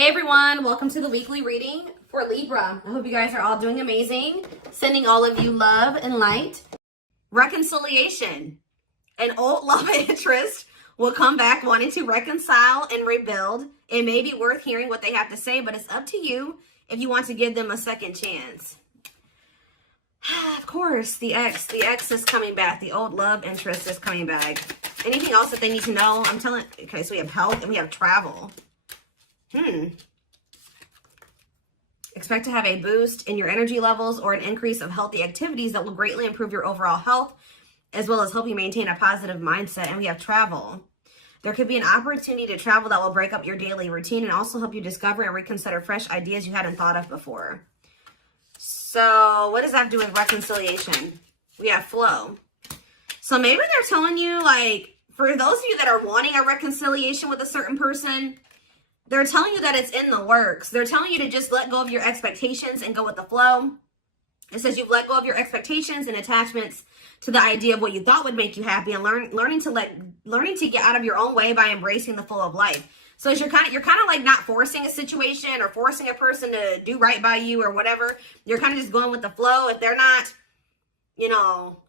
Hey everyone, welcome to the weekly reading for Libra. I hope you guys are all doing amazing. Sending all of you love and light. Reconciliation. An old love interest will come back wanting to reconcile and rebuild. It may be worth hearing what they have to say, but it's up to you if you want to give them a second chance. Of course, the ex is coming back. The old love interest is coming back. Anything else that they need to know? Okay, so we have health and we have travel. Expect to have a boost in your energy levels or an increase of healthy activities that will greatly improve your overall health, as well as help you maintain a positive mindset. And we have travel. There could be an opportunity to travel that will break up your daily routine and also help you discover and reconsider fresh ideas you hadn't thought of before. So what does that have to do with reconciliation? We have flow. So maybe they're telling you, like, for those of you that are wanting a reconciliation with a certain person, they're telling you that it's in the works. They're telling you to just let go of your expectations and go with the flow. It says you've let go of your expectations and attachments to the idea of what you thought would make you happy, and learning to get out of your own way by embracing the flow of life. So you're kind of like not forcing a situation or forcing a person to do right by you or whatever. You're kind of just going with the flow. If they're not,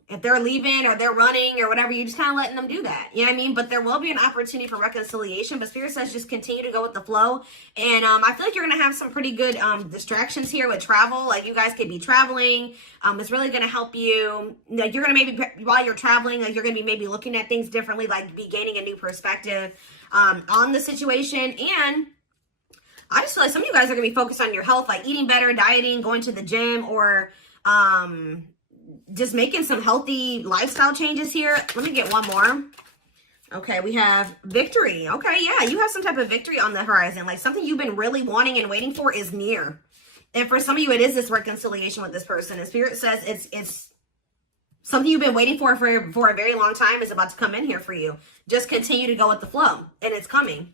if they're leaving or they're running or whatever, you're just kind of letting them do that. You know what I mean? But there will be an opportunity for reconciliation. But Spirit says just continue to go with the flow. And I feel like you're going to have some pretty good distractions here with travel. Like you guys could be traveling. It's really going to help you. Like you're going to maybe, while you're traveling, like you're going to be maybe looking at things differently, like be gaining a new perspective on the situation. And I just feel like some of you guys are going to be focused on your health, like eating better, dieting, going to the gym, or just making some healthy lifestyle changes here. Let me get one more. Okay, we have victory. Okay, yeah, you have some type of victory on the horizon. Like something you've been really wanting and waiting for is near. And for some of you, it is this reconciliation with this person. And Spirit says it's something you've been waiting for a very long time is about to come in here for you. Just continue to go with the flow, and it's coming.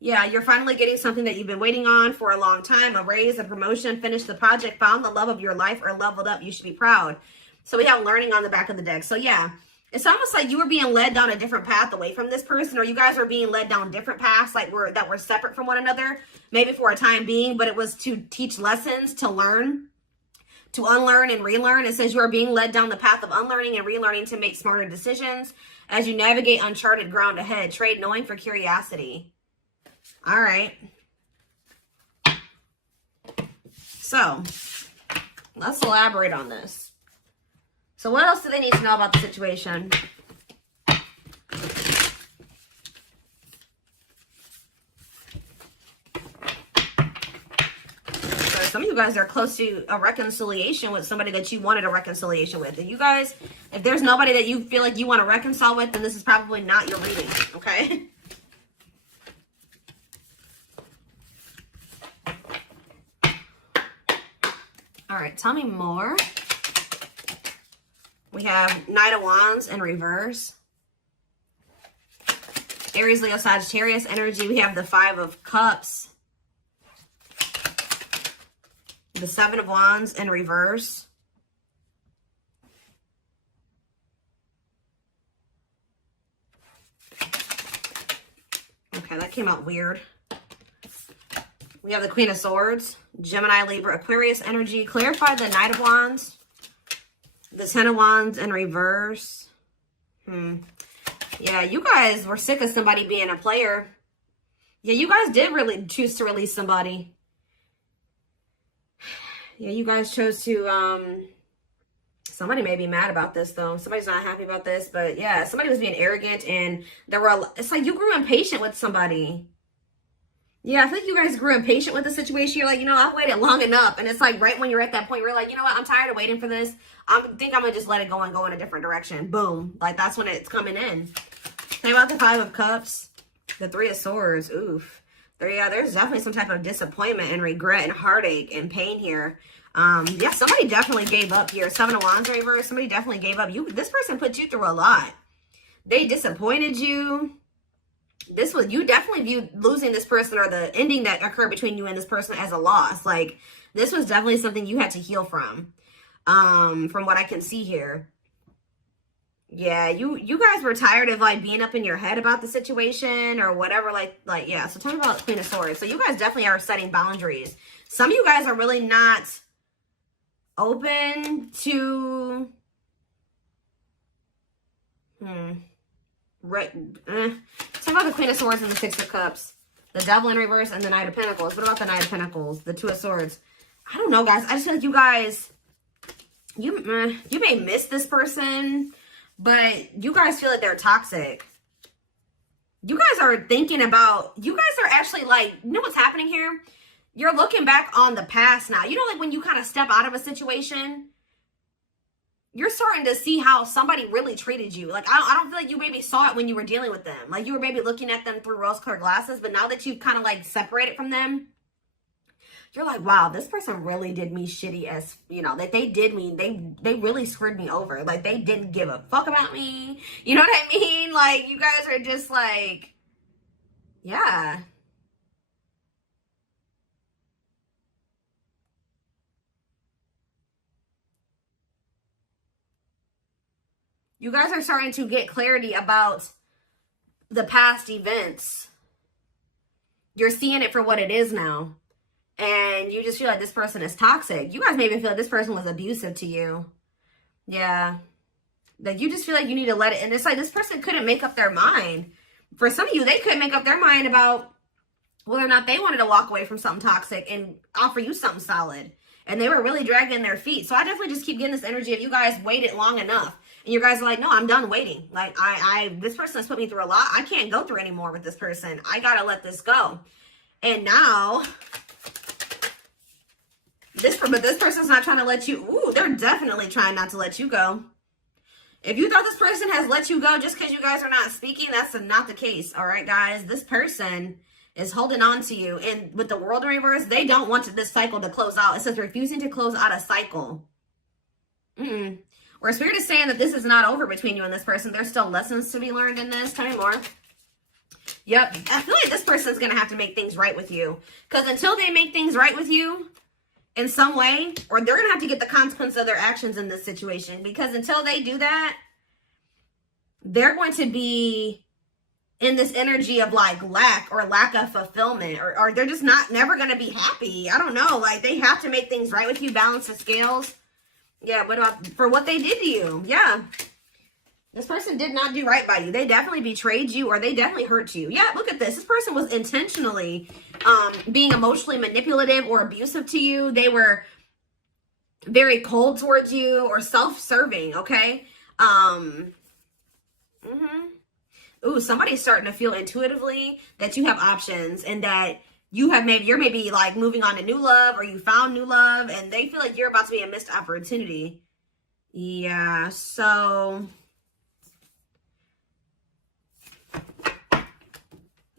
Yeah, you're finally getting something that you've been waiting on for a long time. A raise, a promotion, finished the project, found the love of your life, or leveled up. You should be proud. So we have learning on the back of the deck. So yeah, it's almost like you were being led down a different path away from this person, or you guys are being led down different paths that were separate from one another, maybe for a time being, but it was to teach lessons, to learn, to unlearn and relearn. It says you are being led down the path of unlearning and relearning to make smarter decisions as you navigate uncharted ground ahead. Trade knowing for curiosity. All right. So let's elaborate on this. So what else do they need to know about the situation? So some of you guys are close to a reconciliation with somebody that you wanted a reconciliation with. And you guys, if there's nobody that you feel like you want to reconcile with, then this is probably not your reading, okay? All right, tell me more. We have Knight of Wands in reverse. Aries, Leo, Sagittarius energy. We have the Five of Cups. The Seven of Wands in reverse. Okay, that came out weird. We have the Queen of Swords. Gemini, Libra, Aquarius energy. Clarify the Knight of Wands. The Ten of Wands in reverse. Yeah, you guys were sick of somebody being a player. Yeah, you guys did really choose to release somebody. Yeah, you guys chose to, somebody may be mad about this though. Somebody's not happy about this, but yeah, somebody was being arrogant and it's like you grew impatient with somebody. Yeah, I think you guys grew impatient with the situation. You're like, I've waited long enough. And it's like right when you're at that point, you're like, you know what? I'm tired of waiting for this. I think I'm going to just let it go and go in a different direction. Boom. Like that's when it's coming in. Think about the Five of Cups. The Three of Swords. Oof. There's definitely some type of disappointment and regret and heartache and pain here. Yeah, somebody definitely gave up here. Seven of Wands reverse. Somebody definitely gave up. This person put you through a lot. They disappointed you. You definitely viewed losing this person or the ending that occurred between you and this person as a loss. Like this was definitely something you had to heal from what I can see here. Yeah, you guys were tired of like being up in your head about the situation or whatever. Like yeah. So tell me about Queen of Swords. So you guys definitely are setting boundaries. Some of you guys are really not open to. Right. Talk about the Queen of Swords and the Six of Cups, the Devil in reverse, and the Knight of Pentacles. What about the Knight of Pentacles, the Two of Swords? I don't know, guys. I just feel like you guys, you may miss this person, but you guys feel like they're toxic. You guys are thinking about, you guys are actually like, you know what's happening here? You're looking back on the past now. You know, like when you kind of step out of a situation, you're starting to see how somebody really treated you. Like, I don't feel like you maybe saw it when you were dealing with them. Like, you were maybe looking at them through rose-colored glasses, but now that you've kind of, like, separated from them, you're like, wow, this person really did me shitty as, you know, that they did me. They really screwed me over. Like, they didn't give a fuck about me. You know what I mean? Like, you guys are just like, yeah. You guys are starting to get clarity about the past events. You're seeing it for what it is now. And you just feel like this person is toxic. You guys maybe feel like this person was abusive to you. Yeah. Like you just feel like you need to let it. And it's like this person couldn't make up their mind. For some of you, they couldn't make up their mind about whether or not they wanted to walk away from something toxic and offer you something solid. And they were really dragging their feet. So I definitely just keep getting this energy of you guys waited long enough. And you guys are like, no, I'm done waiting. Like, this person has put me through a lot. I can't go through anymore with this person. I got to let this go. And now, this person's not trying to let you, ooh, they're definitely trying not to let you go. If you thought this person has let you go just because you guys are not speaking, that's not the case. All right, guys, this person is holding on to you. And with the World in reverse, they don't want this cycle to close out. It says refusing to close out a cycle. Or Spirit is saying that this is not over between you and this person. There's still lessons to be learned in this. Tell me more. Yep. I feel like this person's going to have to make things right with you. Because until they make things right with you in some way, or they're going to have to get the consequence of their actions in this situation. Because until they do that, they're going to be in this energy of like lack of fulfillment. Or they're just never going to be happy. I don't know. Like they have to make things right with you. Balance the scales. Yeah, what about for what they did to you? Yeah. This person did not do right by you. They definitely betrayed you or they definitely hurt you. Yeah, look at this. This person was intentionally being emotionally manipulative or abusive to you. They were very cold towards you or self-serving, okay? Ooh, somebody's starting to feel intuitively that you have options and that you're maybe like moving on to new love or you found new love and they feel like you're about to be a missed opportunity. Yeah, so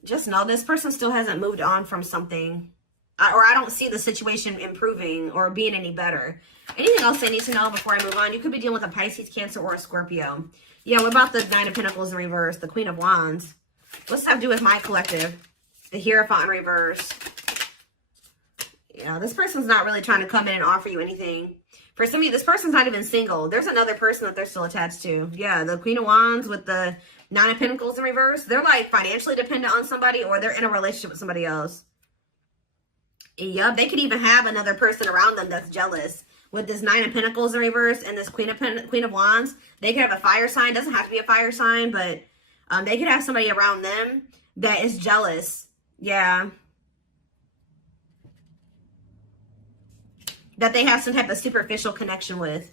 just know this person still hasn't moved on from something or I don't see the situation improving or being any better. Anything else I need to know before I move on? You could be dealing with a Pisces, Cancer, or a Scorpio. Yeah, what about the Nine of Pentacles in reverse, the Queen of Wands? What's that have to do with my collective? The Hierophant in reverse. Yeah, this person's not really trying to come in and offer you anything. For some of you, this person's not even single. There's another person that they're still attached to. Yeah, the Queen of Wands with the Nine of Pentacles in reverse. They're like financially dependent on somebody or they're in a relationship with somebody else. Yep, they could even have another person around them that's jealous. With this Nine of Pentacles in reverse and this Queen of Wands, they could have a fire sign. Doesn't have to be a fire sign, but they could have somebody around them that is jealous. Yeah. That they have some type of superficial connection with.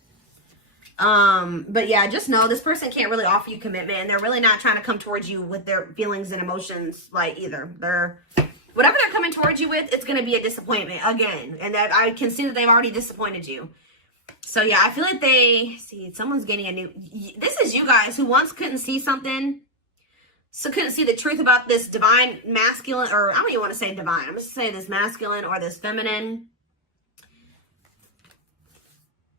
But yeah, just know this person can't really offer you commitment and they're really not trying to come towards you with their feelings and emotions like either. Whatever they're coming towards you with, it's going to be a disappointment again. And that I can see that they've already disappointed you. So yeah, I feel like someone's getting a new, this is you guys who once couldn't see something. So couldn't see the truth about this divine masculine, or I don't even want to say divine. I'm just saying this masculine or this feminine.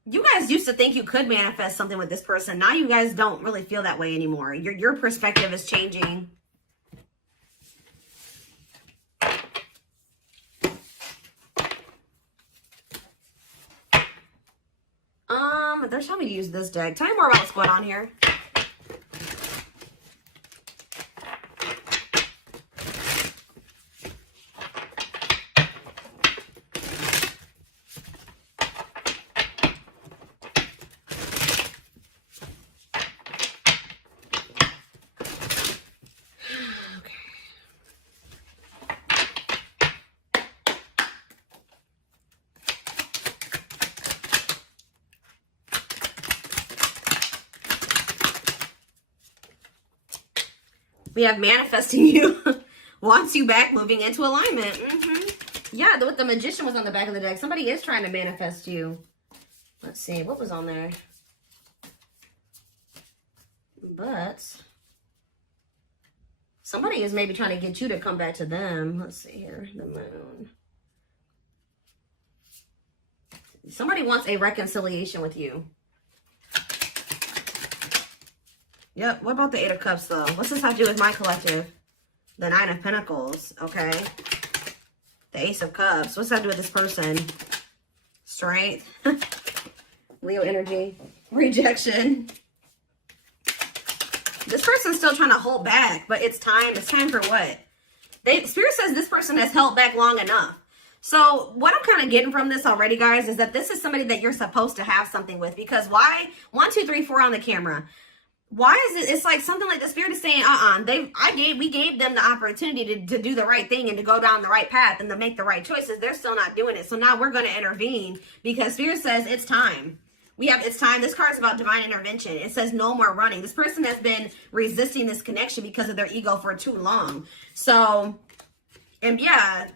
You guys used to think you could manifest something with this person. Now you guys don't really feel that way anymore. Your perspective is changing. They're telling me to use this deck. Tell me more about what's going on here. We have manifesting you. Wants you back, moving into alignment. Yeah, the Magician was on the back of the deck. Somebody is trying to manifest you. Let's see, what was on there? But somebody is maybe trying to get you to come back to them. Let's see here, the Moon. Somebody wants a reconciliation with you. Yep, what about the Eight of Cups, though? What's this have to do with my collective? The Nine of Pentacles, okay. The Ace of Cups. What's that do with this person? Strength. Leo energy. Rejection. This person's still trying to hold back, but it's time. It's time for what? Spirit says this person has held back long enough. So what I'm kind of getting from this already, guys, is that this is somebody that you're supposed to have something with. Because why? 1, 2, 3, 4 on the camera. Why is it? It's like something like the Spirit is saying, we gave them the opportunity to do the right thing and to go down the right path and to make the right choices. They're still not doing it. So now we're going to intervene because Spirit says it's time. It's time. This card is about divine intervention. It says no more running. This person has been resisting this connection because of their ego for too long. So, and yeah,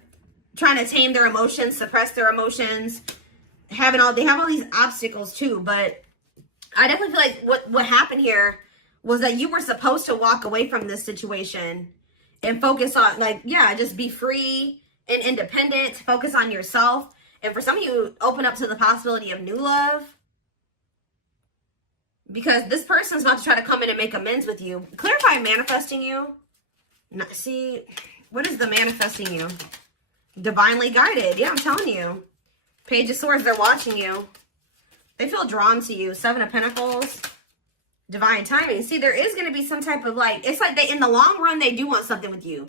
trying to tame their emotions, suppress their emotions, they have all these obstacles too. But I definitely feel like what happened here was that you were supposed to walk away from this situation and focus on, just be free and independent, focus on yourself. And for some of you, open up to the possibility of new love. Because this person's about to try to come in and make amends with you. Clarify manifesting you. See, what is the manifesting you? Divinely guided. Yeah, I'm telling you. Page of Swords, they're watching you. They feel drawn to you. Seven of Pentacles. Divine timing. See, there is going to be some type of it's like in the long run, they do want something with you.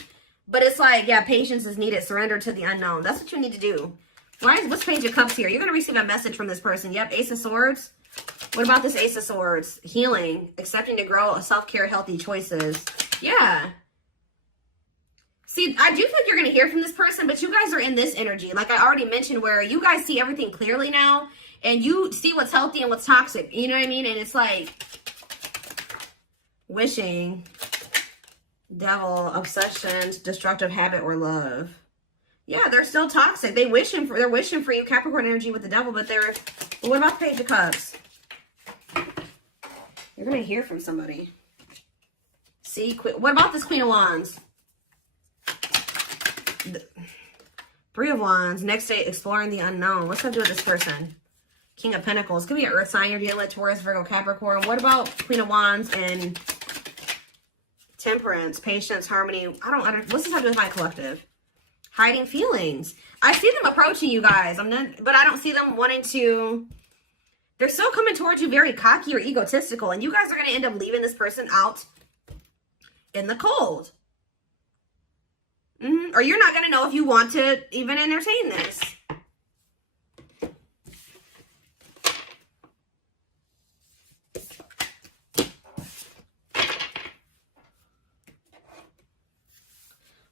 But it's like, yeah, patience is needed. Surrender to the unknown. That's what you need to do. What's Page of Cups here? You're going to receive a message from this person. Yep, Ace of Swords. What about this Ace of Swords? Healing, accepting to grow, self-care, healthy choices. Yeah. See, I do think you're going to hear from this person, but you guys are in this energy. Like I already mentioned, where you guys see everything clearly now, and you see what's healthy and what's toxic. You know what I mean? And it's like wishing, devil, obsessions, destructive habit, or love. Yeah, they're still toxic. They're wishing for you, Capricorn energy with the devil, but what about the Page of Cups? You're going to hear from somebody. See, what about this Queen of Wands? Three of Wands. Next day, exploring the unknown. What's that do with this person? King of Pentacles. Could be an earth sign you're dealing with, Taurus, Virgo, Capricorn. What about Queen of Wands and Temperance, patience, harmony? What's this have to do with my collective? Hiding feelings. I see them approaching you guys. But I don't see them wanting to. They're still coming towards you very cocky or egotistical. And you guys are going to end up leaving this person out in the cold. Or you're not going to know if you want to even entertain this.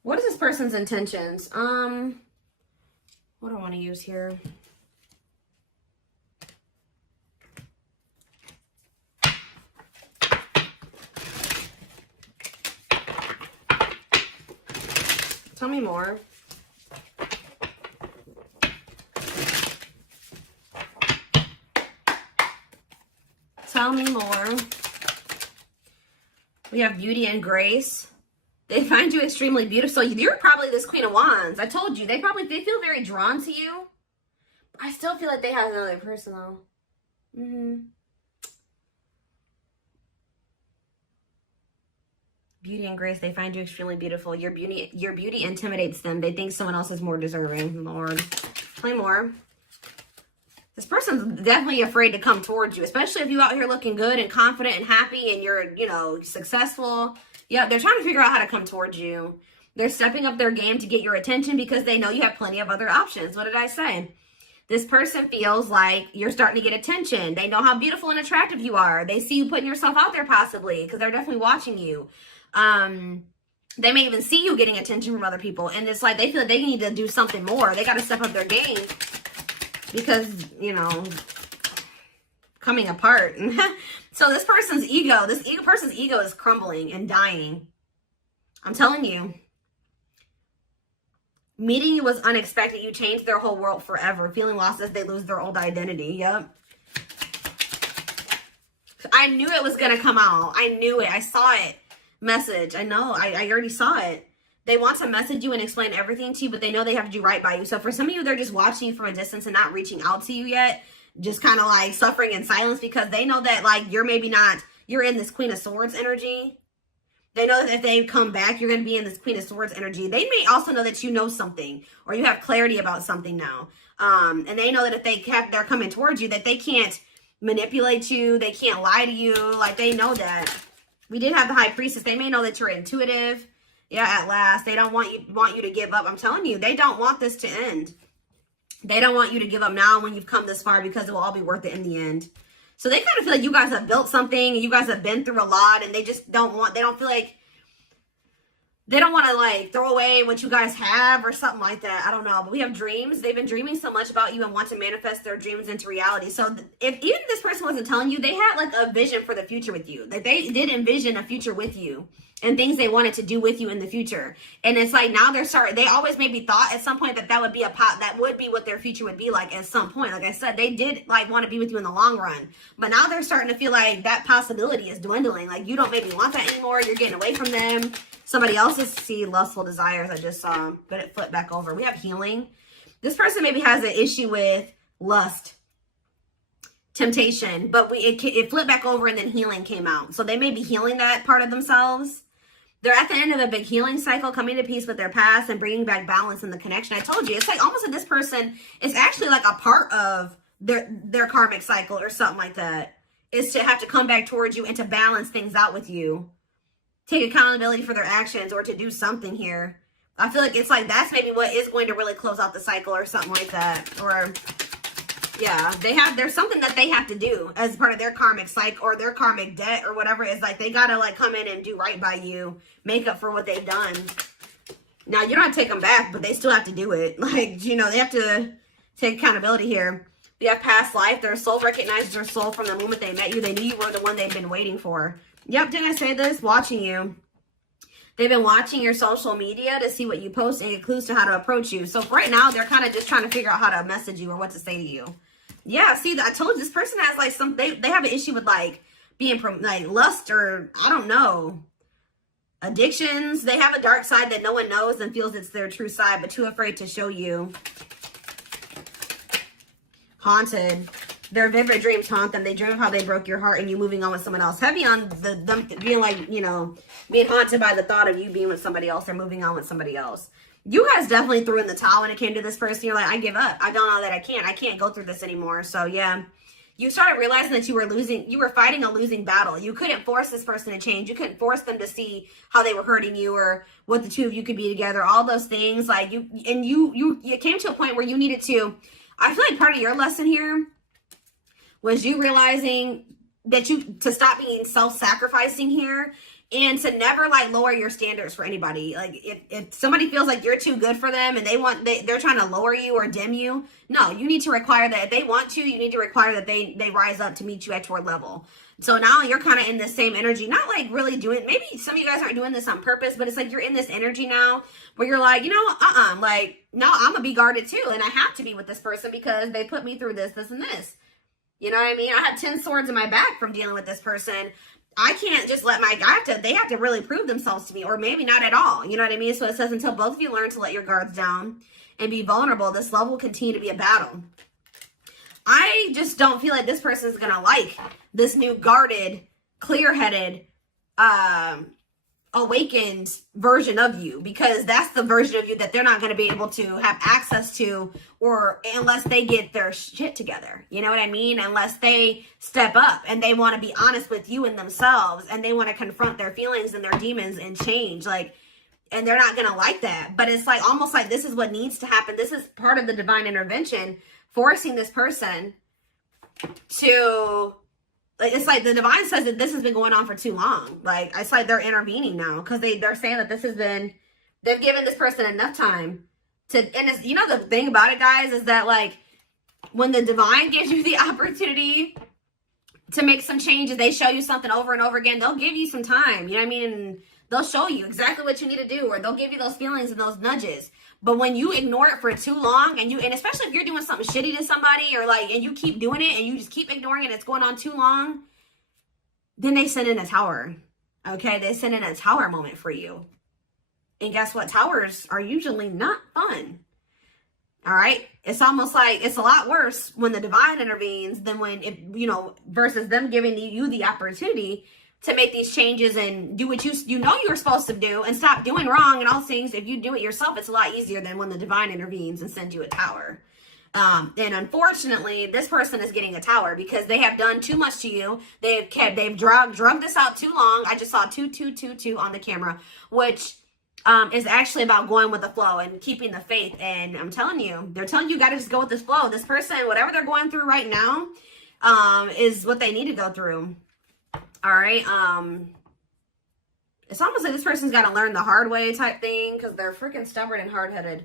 What is this person's intentions? What do I want to use here? Tell me more. Tell me more. We have beauty and grace. They find you extremely beautiful. So you're probably this Queen of Wands. I told you. They feel very drawn to you. I still feel like they have another person though. Beauty and grace, they find you extremely beautiful. Your beauty intimidates them. They think someone else is more deserving. Lord. Play more. This person's definitely afraid to come towards you, especially if you out here looking good and confident and happy and you're, successful. Yeah, they're trying to figure out how to come towards you. They're stepping up their game to get your attention because they know you have plenty of other options. What did I say? This person feels like you're starting to get attention. They know how beautiful and attractive you are. They see you putting yourself out there possibly because they're definitely watching you. They may even see you getting attention from other people. And it's like they feel like they need to do something more. They got to step up their game because, coming apart. So this person's ego is crumbling and dying. I'm telling you. Meeting you was unexpected. You changed their whole world forever. Feeling lost as they lose their old identity. Yep. I knew it was going to come out. I knew it. I saw it. Message. I know. I already saw it. They want to message you and explain everything to you, but they know they have to do right by you. So for some of you, they're just watching you from a distance and not reaching out to you yet. Just kind of like suffering in silence because they know that like you're maybe not, you're in this Queen of Swords energy. They know that if they come back, you're going to be in this Queen of Swords energy. They may also know that you know something or you have clarity about something now. And they know that if they're coming towards you, that they can't manipulate you. They can't lie to you. Like, they know that. We did have the High Priestess. They may know that you're intuitive. Yeah, at last. They don't want you to give up. I'm telling you, they don't want this to end. They don't want you to give up now when you've come this far because it will all be worth it in the end. So they kind of feel like you guys have built something, and you guys have been through a lot, and they just don't want to like throw away what you guys have or something like that. I don't know. But we have dreams. They've been dreaming so much about you and want to manifest their dreams into reality. So if even this person wasn't telling you, they had like a vision for the future with you. Like they did envision a future with you and things they wanted to do with you in the future. And it's like now they always maybe thought at some point that would be that would be what their future would be like at some point. Like I said, they did like want to be with you in the long run. But now they're starting to feel like that possibility is dwindling. Like you don't maybe want that anymore. You're getting away from them. Somebody else's lustful desires I just saw, but it flipped back over. We have healing. This person maybe has an issue with lust, temptation, but it flipped back over and then healing came out. So they may be healing that part of themselves. They're at the end of a big healing cycle, coming to peace with their past and bringing back balance in the connection. I told you, it's like almost that this person is actually like a part of their karmic cycle or something like that. Is to have to come back towards you and to balance things out with you. Take accountability for their actions or to do something here. I feel like it's like that's maybe what is going to really close out the cycle or something like that. Or yeah, there's something that they have to do as part of their karmic cycle or their karmic debt or whatever it is. Like they got to like come in and do right by you, make up for what they've done. Now you don't have to take them back, but they still have to do it. Like, you know, they have to take accountability here. We have past life. Their soul recognizes their soul from the moment they met you. They knew you were the one they've been waiting for. Yep, didn't I say this? Watching you. They've been watching your social media to see what you post and get clues to how to approach you. So right now, they're kind of just trying to figure out how to message you or what to say to you. Yeah, see, I told you this person has like they have an issue with like being like lust or I don't know, addictions. They have a dark side that no one knows and feels it's their true side, but too afraid to show you. Haunted. Their vivid dreams haunt them. They dream of how they broke your heart and you moving on with someone else. Heavy on them being like, you know, being haunted by the thought of you being with somebody else or moving on with somebody else. You guys definitely threw in the towel when it came to this person. You're like, I give up. I don't know that I can't go through this anymore. So yeah, you started realizing that you were fighting a losing battle. You couldn't force this person to change. You couldn't force them to see how they were hurting you or what the two of you could be together. All those things like you came to a point where you needed to, I feel like part of your lesson here was you realizing that to stop being self-sacrificing here and to never like lower your standards for anybody. Like if somebody feels like you're too good for them and they're trying to lower you or dim you, no, you need to require that if they want to, you need to require that they rise up to meet you at your level. So now you're kind of in the same energy, not like really doing, maybe some of you guys aren't doing this on purpose, but it's like you're in this energy now where you're like, you know, like, no, I'm gonna be guarded too. And I have to be with this person because they put me through this, and this. You know what I mean? I have 10 swords in my back from dealing with this person. I can't just let they have to really prove themselves to me, or maybe not at all. You know what I mean? So it says, until both of you learn to let your guards down and be vulnerable, this love will continue to be a battle. I just don't feel like this person is going to like this new guarded, clear-headed, awakened version of you, because that's the version of you that they're not going to be able to have access to, or unless they get their shit together. You know what I mean? Unless they step up and they want to be honest with you and themselves, and they want to confront their feelings and their demons and change, like, and they're not going to like that. But it's like almost like this is what needs to happen. This is part of the divine intervention, forcing this person to, like, it's like the divine says that this has been going on for too long. Like, it's like they're intervening now because they're saying that this has been, they've given this person enough time to, and it's, you know, the thing about it, guys, is that like when the divine gives you the opportunity to make some changes, they show you something over and over again, they'll give you some time, you know what I mean? And They'll show you exactly what you need to do, or they'll give you those feelings and those nudges. But when you ignore it for too long, and especially if you're doing something shitty to somebody, or like, and you keep doing it and you just keep ignoring it, and it's going on too long, then they send in a tower. Okay, they send in a tower moment for you. And guess what? Towers are usually not fun. All right. It's almost like it's a lot worse when the divine intervenes than when, versus them giving you the opportunity to make these changes and do what you know you're supposed to do and stop doing wrong and all things. If you do it yourself, it's a lot easier than when the divine intervenes and sends you a tower. And unfortunately, this person is getting a tower because they have done too much to you. They've drugged this out too long. I just saw 2222 on the camera, which is actually about going with the flow and keeping the faith. And I'm telling you, they're telling you got to just go with this flow. This person, whatever they're going through right now, is what they need to go through. All right. It's almost like this person's got to learn the hard way type thing because they're freaking stubborn and hard-headed.